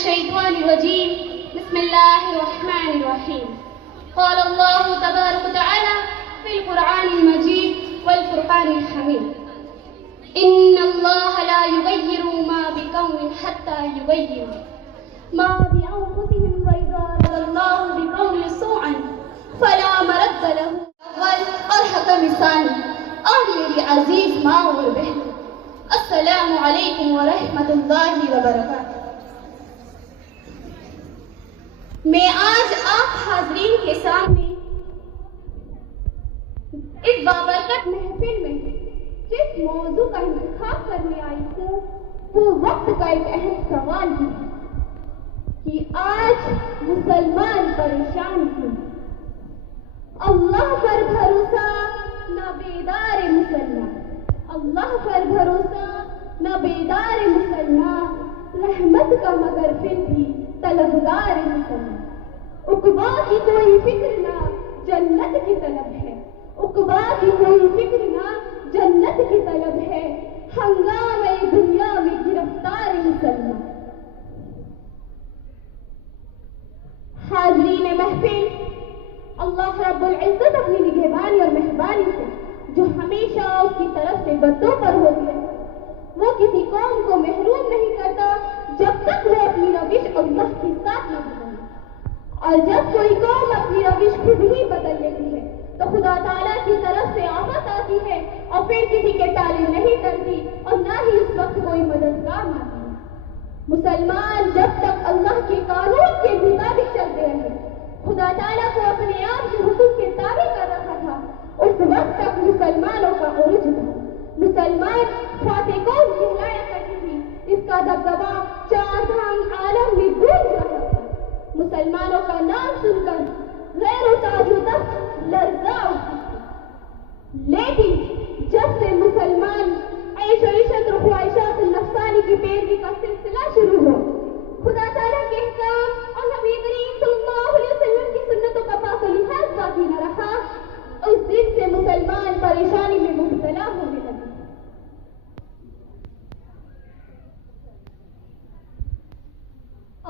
الشيطان الرجيم بسم الله الرحمن الرحيم قال الله تبارك وتعالى في القرآن المجيد والفرقان الحميد إن الله لا يغير ما بقوم حتى يغيروا ما بأنفسهم وإذا أراد الله بقوم سوءا فلا مرد له اور حکم ثانی اور میری عزیز ماں اور بہن السلام علیکم ورحمۃ اللہ وبرکاتہ۔ میں آج آپ حاضرین کے سامنے اس بابرکت محفل میں جس موضوع کا انتخاب کرنے آئی ہوں وہ وقت کا ایک اہم سوال ہے کہ آج مسلمان پریشان کیوں؟ اللہ پر بھروسہ نہ بیدار مسلمان، اللہ پر بھروسہ نہ بیدار مسلمان، رحمت کا مگر پھر بھی طلبگار مسلمان۔ عقبا کی کوئی فکر نہ جنت کی طلب ہے، عقبا کی کوئی فکر نہ جنت کی طلب ہے، ہنگامے دنیا میں گرفتار مسلمان۔ حاضرین محفل، اللہ رب العزت اپنی نگہبانی اور مہربانی سے جو ہمیشہ اس کی طرف سے بندوں پر ہوتی ہے وہ کسی قوم کو محروم نہیں کرتا جب تک وہ اپنی روش اللہ کے ساتھ نہ بدلے، اور جب کوئی قوم اپنی روش خود ہی بدل لیتی ہے تو خدا تعالیٰ کی طرف سے آفت آتی ہے اور پھر کسی کے ٹالے نہیں کرتی اور نہ ہی اس وقت کوئی مددگار آتی ہے۔ مسلمان جب تک اللہ کے قانون کے مطابق چلتے رہے، خدا تعالیٰ کو اپنے آپ کے حکم کے تابع کر رکھا تھا، اس وقت تک مسلمانوں کا عروج تھا۔ مسلمان فاتح قوم کہلایا کرتی تھی، اس کا دبدبا چار دھام عالم میں گونج رہا تھا۔ مسلمانوں کا نام سن کر غیر و تاج و تخت لرزا اٹھتی تھی، لیکن جب سے مسلمان عیش و عشرت و خواہشات النفسانی کی پیروی کا سلسلہ شروع ہوا، خدا تعالیٰ کے احکام اور نبی کریم صلی اللہ علیہ وسلم کی سنتوں کا پاک و لحاظ باقی نہ رہا، اس دن سے مسلمان پریشانی میں مبتلا ہونے لگے۔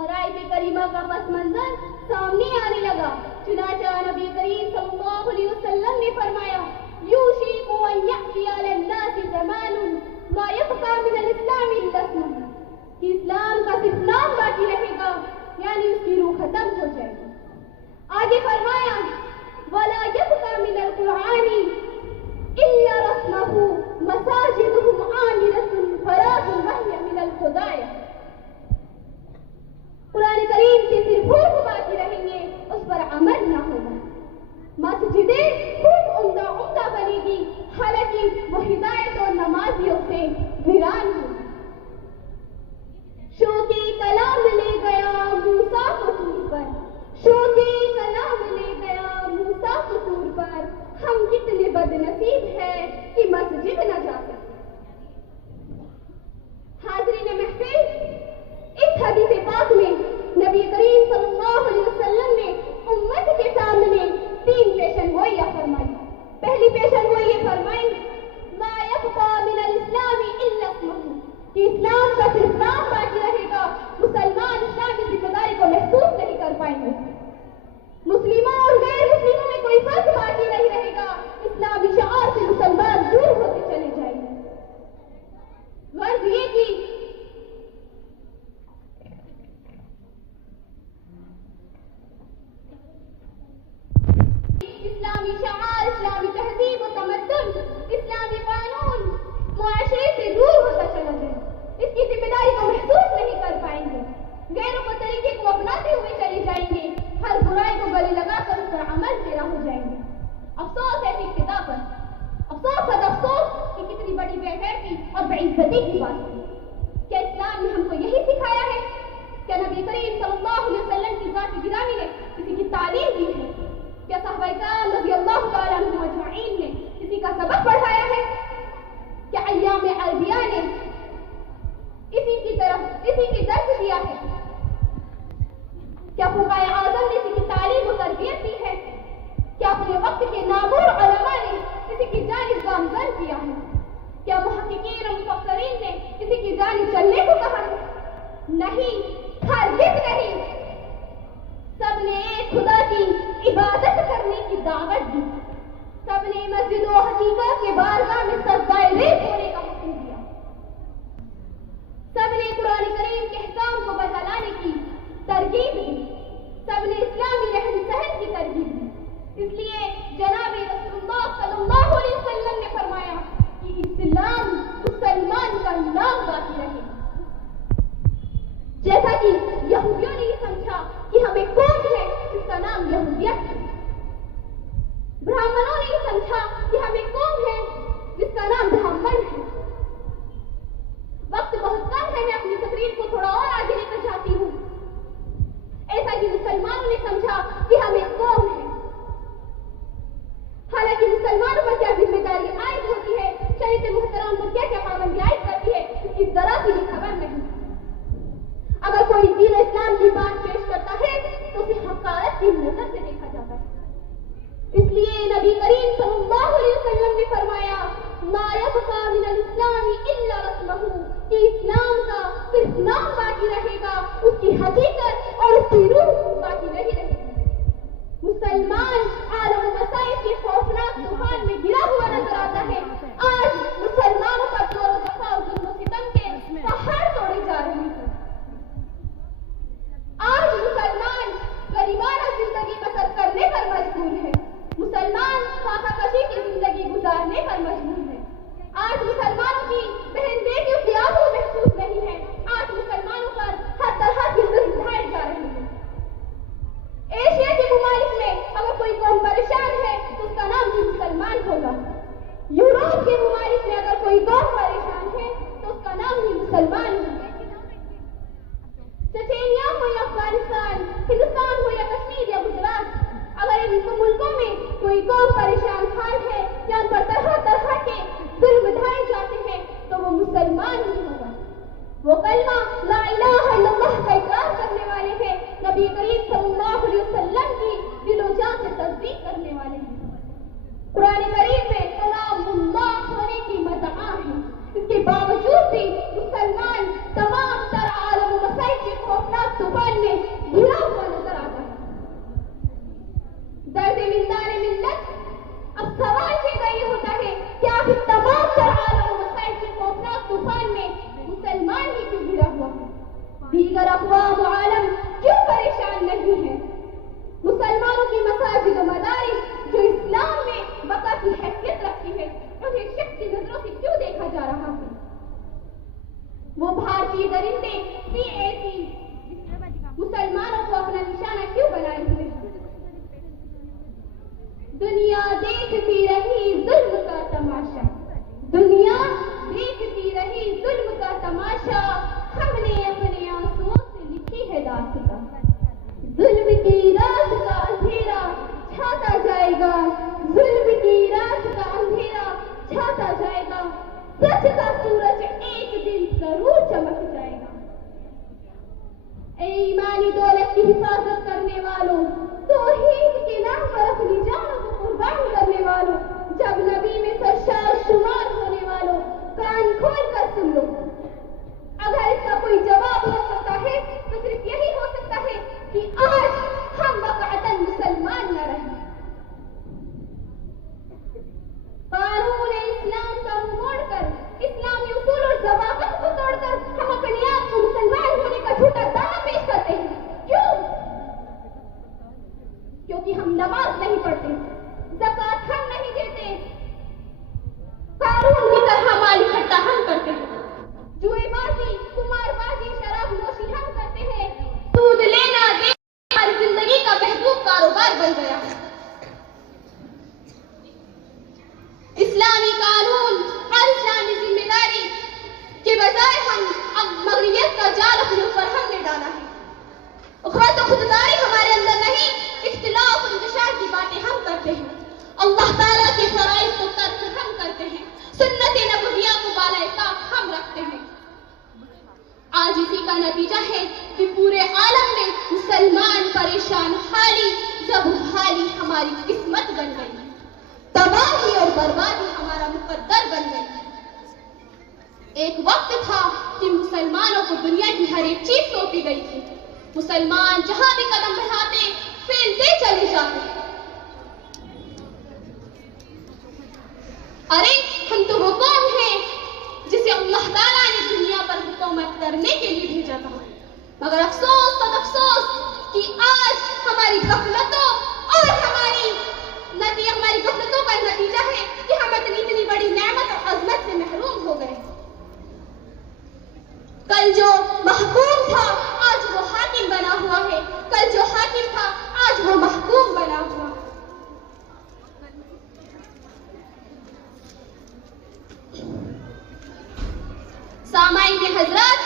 اور آیت کریمہ کا پس منظر سامنے آنے لگا، چنانچہ نبی کریم صلی اللہ علیہ وسلم نے فرمایا یوشک ان یأتی علی الناس زمان ما یبقى من الاسلام الا اسمہ، کہ اسلام کا صرف نام باقی رہے گا، یعنی اس کی روح ختم ہو جائے گی۔ آگے فرمایا وَلَا يَبْقَى مِنَ الْقُرْآنِ إِلَّا رَسْمَهُ مَسَاجِدُهُمْ عَامِرَةٌ فَرَاغٌ وَهِيَ مِنَ الْخُزَاعِرَةِ، قرآن کریم کے صرف حروف باقی رہیں گے، اس پر عمل نہ ہوگا، مسجدیں خوب عمدہ عمدہ بنے گی، حالانکہ وہ ہدایت اور نمازیوں سے ویران ہوگی۔ شوقِ کلام لے گیا موسیٰ کو طور پر، شوقِ کلام لے گیا موسیٰ کو طور پر، ہم کتنے بد نصیب ہیں کہ مسجد نہ جا سکتے۔ حاضرین محفل، اس حدیث پاک میں نبی کریم صلی اللہ علیہ وسلم نے امت کے سامنے تین پیشن گوئیاں فرمائی۔ پہلی پیشن گوئی یہ فرمائی لا یبقى من الاسلام الا اسمہ، کہ اسلام کا صرف نام باقی رہے گا، مسلمان اسلام کی ذمہ داری کو محسوس نہیں کر پائیں گے، مسلموں اور غیر مسلموں میں کوئی فرق باقی نہیں رہے گا، اسلامی شعار سے مسلمان دور ہوتے چلے جائیں گے۔ غرض یہ کہ اسلامی شعار، اسلامی تہذیب و تمدن، اسلامی قانون معاشرے سے دور ہوتا چلا جائے، اس کی ذمہ داری کو محسوس نہیں کر پائیں گے، غیروں کو طریقے کو اپناتے ہوئے چلے جائیں گے، ہر برائی کو گلے لگا کر اس پر عمل پیرا ہو جائیں گے۔ افسوس ایسی ابتدا پر، افسوس قد افسوس کہ کتنی بڑی بے غیرتی اور بے عزتی کی بات ہے۔ کیا اسلام نے ہم کو یہی سکھایا ہے؟ کیا نبی کریم صلی اللہ علیہ وسلم کی ذات گرامی نے کسی کی تعلیم دی ہے؟ کیا صحابہ کرام رضی اللہ تعالیٰ عنہم اجمعین نے کسی کا سبق پڑھایا ہے؟ کیا ایام عربیہ نے اسی کی درس دیا ہے؟ کیا فقہائے اعظم نے کسی کی تعلیم و تربیت دی ہے؟ کیا اپنے وقت کے نامور علماء نے کسی کی جانب گامزن کیا ہے؟ کیا محققین اور مفکرین نے کسی کی جانب چلنے کو کہا ہے؟ نہیں، ہرگز کی دعوت دی. سب نے مسجد و حقیقہ کے بارگاہ میں سجدہ ریز ہونے کا حکم دیا. سب نے قرآن کریم کے احکام کو بجا لانے کی ترغیب دی. سب نے اسلامی رہن سہن کی ترغیب دی. اس لیے جناب رسول اللہ صلی اللہ علیہ وسلم نے فرمایا کہ اسلام مسلمان کا نام باقی رہے. جیسا کہ یہودیوں نے یہ سمجھا کہ ہمیں قوم ہے جس کا نام یہودیت ہے. برہمنوں نے یہ سمجھا کہ ہمیں قوم ہے جس کا نام برہمن ہے. وقت بہت کم ہے, میں اپنی تقریر کو تھوڑا اور آگے لے کر جاتی ہوں. ایسا کہ مسلمانوں نے سمجھا کہ ہم ایک قوم ہے. حالانکہ مسلمانوں پر کیا ذمہ داری عائد ہوتی ہے, شریعت محترم پر کیا کیا پابندی عائد کرتی ہے, اس کی ذرا سی بھی خبر نہیں. اگر کوئی دین اسلام کی بات پیش کرتا ہے تو اسے حقارت کی نظر سے دیکھا جاتا ہے. اس لیے نبی کریم صلی اللہ علیہ وسلم نے فرمایا لا يبقى من الاسلام الا رسمه, کہ اسلام کا صرف نام باقی رہے گا, اس کی حقیقت اور اس کی روح باقی نہیں رہے گی. مسلمان عالم و مسائل کے خوفناک طوفان میں گرا ہوا نظر آتا ہے. آج مسلمانوں پر دور و دفاع اور ظلم و ستم کے پہاڑ توڑے جا رہے ہیں. آج مسلمان غریبانہ زندگی بسر کرنے پر مجبور ہے. مسلمان فاقہ کشی کی زندگی گزارنے پر مجبور ہے. آج مسلمانوں کی بہن بیٹیوں کی آبرو محفوظ نہیں ہے. آج مسلمانوں پر ہر طرح کی ظلم ڈھائے جا رہے ہیں. ایشیا کے ممالک میں اگر کوئی قوم پریشان ہے تو اس کا نام بھی مسلمان ہوگا. یوروپ کے ممالک میں اگر کوئی قوم پریشان ہے تو اس کا نام بھی مسلمان ہوگا. چچینیا ہو یا افغانستان, ہندوستان ہو یا کشمیر یا گجرات, اگر ان ملکوں میں کوئی قوم پریشان حال ہے یا ان پر طرح طرح کے ظلم ڈھائے جاتے ہیں تو وہ مسلمان نہیں ہوگا. وہ کلمہ لا الہ الا اللہ کا اقرار کرنے والے ہیں. نبی کریم صلی اللہ علیہ وسلم کی دل و جان سے تصدیق کرنے والے ہیں. قرآن کریم میں کلام اللہ ہونے کی مدعا ہے. اس کے باوجود بھی مسلمان تمام تر عالم و مسائل کے خوفناک طوفان میں گھرا ہوا نظر آتا ہے. درد ملدار ملت, اب سوال یہ ہوتا ہے کہ آخر تمام تر عالم و مسائل کے خوفناک طوفان میں مسلمان ہی کیوں گھرا ہوا ہے؟ دیگر اقوام عالم کیوں پریشان نہیں ہے؟ مسلمانوں کی مساجد و مدارس جو اسلام میں بقا کی حیثیت رکھتی ہے انہیں شک کی نظروں سے کیوں دیکھا جا رہا ہے؟ وہ بھارتی درندے CAC مسلمانوں کو اپنا نشانہ کیوں بنائے ہوئے ہیں؟ دنیا دیکھتی رہی ظلم کا تماشا, دنیا دیکھتی رہی ظلم کا تماشا, ہم نے اپنے آنسوؤں سے لکھی ہے داستان. ظلم کی رات کا اندھیرا چھاتا جائے گا, ظلم کی رات کا اندھیرا چھاتا جائے گا, سچ کا سورج ایک دن ضرور چمک جائے گا. اے ایمانی دولت کی حفاظت کرنے والوں, توحید کے نام پر اپنی جانوں کو قربان کرنے والوں, جب نبی میں سرشار شمار ہونے والوں, کان کھول کر سن لو. اگر اس کا کوئی جواب ہو سکتا ہے تو صرف یہی ہو سکتا ہے کہ آج ہم واقعتاً مسلمان نہ رہیں. قانون اسلام کا موڑ کر, اسلامی اصول اور ضوابط کو توڑ کر ہم اپنے آپ کو مسلمان ہونے کا جھوٹا دعویٰ پیش کرتے ہیں. کیوں؟ کیونکہ ہم نماز نہیں پڑھتے, زکوٰۃ ہم نہیں دیتے, قانون کی طرح مال اکٹھا ہم کرتے ہیں, جوئے بازی, قمار بازی, شراب نوشی ہم کرتے ہیں, سود لینا دینا ہماری زندگی کا محبوب کاروبار بن گیا. اسلامی قانون اور اسلامی ذمہ داری کے بجائے ہم اب مغربیت کا جال اپنے اوپر ہم نے ڈالا ہے. خود خودداری ہمارے اندر نہیں, اختلاف و انتشار کی باتیں ہم کرتے ہیں, اللہ تعالیٰ کے فرائض کو ترک ہم کرتے ہیں, سنت نبویہ کو بالائے طاق ہم رکھتے ہیں. آج اسی کا نتیجہ ہے کہ پورے عالم میں مسلمان پریشان حالی, زبو حالی ہماری قسمت بن گئی, تباہی اور بربادی ہمارا مقدر بن گئی. ایک وقت تھا کہ مسلمانوں کو دنیا کی ہر ایک چیز سونپی گئی تھی, مسلمان جہاں بھی قدم بڑھاتے پھیلتے چلے جاتے. ارے ہم تو وہ قوم ہیں جسے اللہ تعالیٰ نے دنیا پر حکومت کرنے کے لیے بھیجا تھا، مگر افسوس تب افسوس کہ آج ہماری غفلتوں کا نتیجہ ہے کہ ہم اتنی بڑی نعمت اور عظمت سے محروم ہو گئے۔ کل جو محکوم تھا آج وہ حاکم بنا ہوا ہے، کل جو حاکم تھا آج وہ محکوم بنا ہوا ہے۔ سامعین حضرات،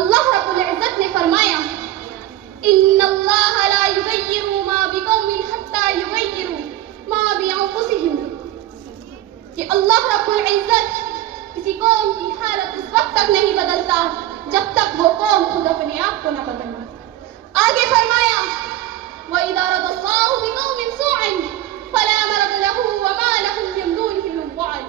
اللہ رب العزت نے فرمایا ان اللہ لا یغیر ما بقوم حتی یغیروا ما بانفسہم، کہ اللہ رب العزت کسی قوم کی حالت اس وقت تک نہیں بدلتا جب تک وہ قوم خود اپنے آپ کو نہ بدلے۔ آگے فرمایا وَإِذَا رَضَى اللَّهُ بِقَوْمٍ سُوءًا فَلَا مَرَدَ لَهُ وَمَا لَهُمْ مِن دُونِهِ مِن وَالٍ،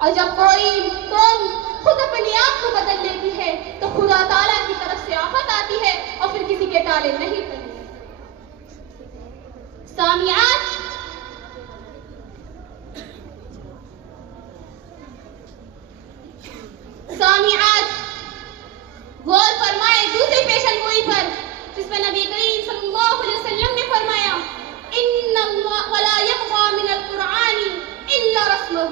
اور جب کوئی قوم خود اپنے آپ کو بدل لیتی ہے تو خدا تعالیٰ کی طرف سے آفت آتی ہے اور پھر کسی کے ٹالے نہیں پڑتے۔ سامعات، غور فرمائے دوسری پیشن گوئی پر جس میں نبی کریم صلی اللہ علیہ وسلم نے فرمایا وَلَا يَبْقَى مِنَ الْقُرْآنِ إِلَّا رَسْمُهُ،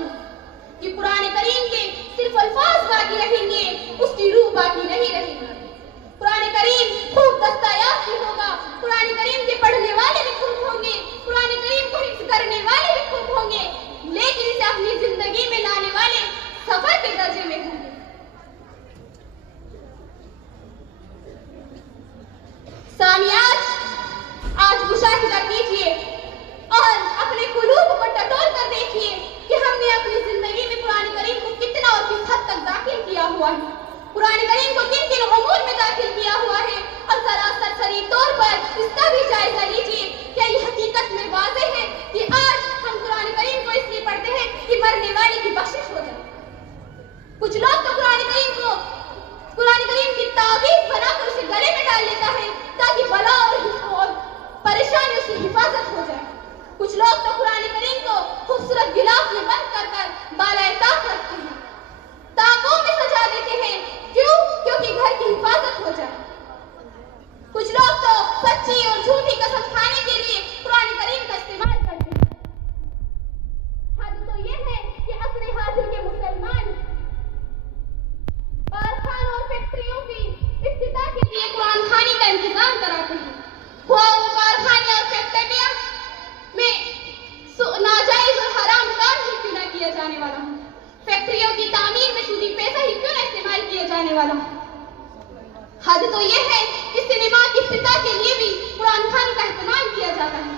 کہ قرآن کریم کے صرف الفاظ باقی رہیں گے، اس کی روح باقی نہیں رہے گی۔ قرآن کریم خوب دستیاب بھی ہوگا، قرآن کریم کے پڑھنے والے بھی خوب ہوں گے، قرآن کریم کو حفظ کرنے والے بھی خوب ہوں گے، لیکن اسے اپنی زندگی میں لانے والے سفر کے درجے میں ہوں گے۔ سامعات، آج مشاہدہ کیجئے اور اپنے قلوب کو ٹٹول کر دیکھیے کہ ہم نے اپنی زندگی میں قرآن کریم کو کتنا اور کس حد تک داخل کیا ہوا ہے، قرآن کریم کو کن کن امور میں داخل کیا ہوا ہے، اور ذرا سرسری طور پر اس کا بھی جائزہ لیجئے۔ کیا یہ حقیقت میں واضح ہے کہ آج ہم قرآن کریم کو اس لیے پڑھتے ہیں کہ مرنے والے کی بخشش ہو جائے؟ کچھ لوگ تو قرآن کریم کی تعویذ بنا کر اسے گلے میں ڈال لیتا ہے تاکہ بلا اور پریشانیوں سے حفاظت ہو جائے۔ کچھ لوگ تو قرآن کریم کو خوبصورت غلاف میں بند کر کر بالائے طاق رکھتے ہیں، طاقوں میں سجا دیتے ہیں، کیونکہ گھر کی حفاظت ہو جائے۔ کچھ لوگ تو سچی اور جھوٹی قسم کھانے کے لیے قرآن کریم کا استعمال کرتے ہیں۔ حد تو یہ ہے کہ عصر حاضر کے مسلمان کارخانوں اور فیکٹریوں کی افتتاح کے لیے قرآن خوانی کا انتظام کراتے ہیں، وہ کارخانے اور فیکٹریاں میں ناجائز اور حرام کام ہی کیوں نہ کیا جانے والا ہو، فیکٹریوں کی تعمیر میں سودی پیسہ ہی کیوں نہ استعمال کیا جانے والا ہو۔ حد تو یہ ہے کہ سنیما کی افتتاح کے لیے بھی قرآن خوانی کا اہتمام کیا جاتا ہے۔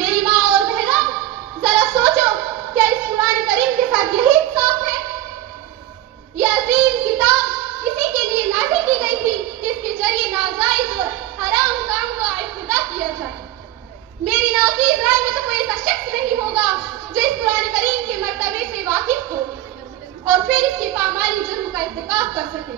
میری ماں اور بہنوں، ذرا سوچو، کیا اس قرآن کریم کے ساتھ یہی انصاف ہے؟ یہ عظیم کتاب اسی کے لیے نازل کی گئی تھی کہ اس کے ذریعے ناجائز اور حرام کام کا افتتاح کیا جائے۔ میری ناقص رائے میں تو کوئی ایسا شخص نہیں ہوگا جو اس قرآن کریم کے مرتبے سے واقف ہو اور پھر اس کے پامالی جرم کا ارتکاب کر سکے۔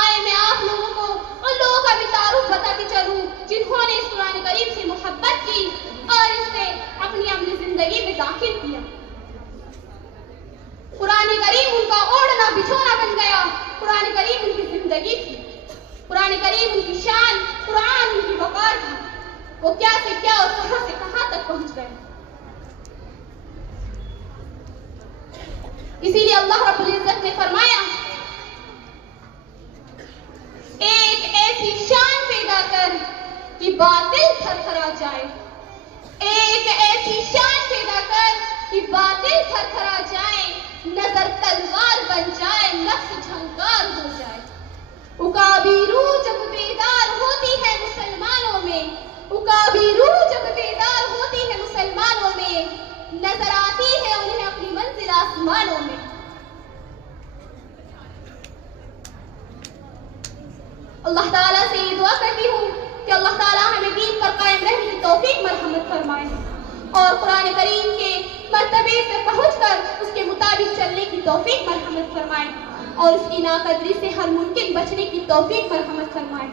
آئے میں آپ لوگوں کو ان لوگوں کا بھی تعارف بتاتی چلوں جنہوں نے اس قرآن کریم سے محبت کی اور اس سے اپنی زندگی میں داخل کیا۔ قرآن کریم ان کا اوڑھنا بچھونا بن گیا، قرآن کریم ان کی زندگی تھی، قرآن کریم ان کی شان، قرآن ان کی وقار تھی۔ وہ کیا سے کیا اور کہاں سے کہاں تک پہنچ گئے۔ اسی لیے اللہ رب العزت نے فرمایا ایک ایسی شان پیدا کر کہ باطل تھر تھرا جائے، ایک ایسی شان پیدا کر کہ باطل تھر تھرا جائے، نظر تلوار بن جائے، نفس جھنکار ہو جائے۔ اکابی روح جب بیدار ہوتی ہے مسلمانوں میں، اکابی روح جب بیدار ہوتی ہے مسلمانوں میں، نظر آتی ہے انہیں اپنی منزل آسمانوں میں۔ اللہ تعالیٰ سے یہ دعا کرتی ہوں کہ اللہ تعالیٰ ہمیں دین پر قائم رہنے کی توفیق مرحمت فرمائے اور قرآن کریم کے مرتبے سے پہنچ کر اس کے مطابق چلنے کی توفیق مرحمت فرمائے اور اس کی ناقدری سے ہر ممکن بچنے کی توفیق مرحمت فرمائے۔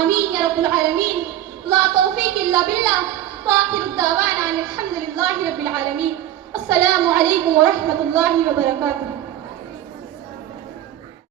آمین یا رب العالمین۔ لا توفیق الا باللہ، وآخر الدعوانا ان الحمد للہ رب العالمین۔ السلام علیکم ورحمۃ اللہ وبرکاتہ۔